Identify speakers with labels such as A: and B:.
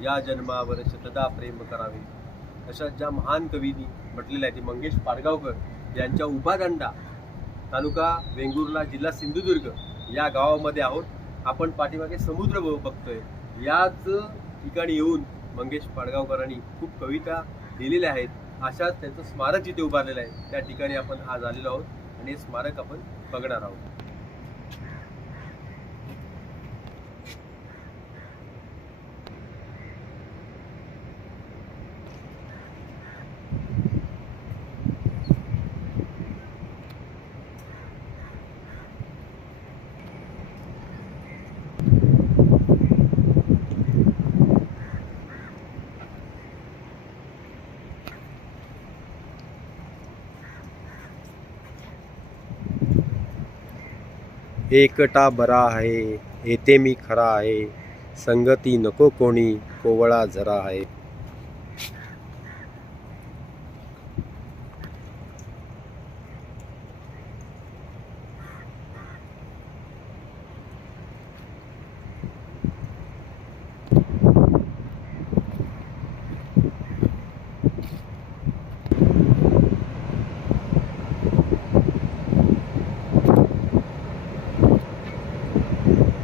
A: या जन्मावर शतदा प्रेम करावे. अशा ज्या महान कवींनी म्हटलेल्या आहेत ते मंगेश पाडगावकर यांच्या उपादंडा तालुका वेंगुर्ला जिल्हा सिंधुदुर्ग या गावामध्ये आहोत. आपण पाठीमागे समुद्र बघतोय. याच ठिकाणी येऊन मंगेश पाडगावकरांनी खूप कविता लिहिलेल्या आहेत. अशाच त्यांचं स्मारक जिथे उभारलेलं आहे त्या ठिकाणी आपण आज आलेलो आहोत आणि हे स्मारक आपण बघणार आहोत.
B: एकटा बरा आहे येथे मी खरा आहे. संगती नको कोणी कोवळा झरा आहे. you.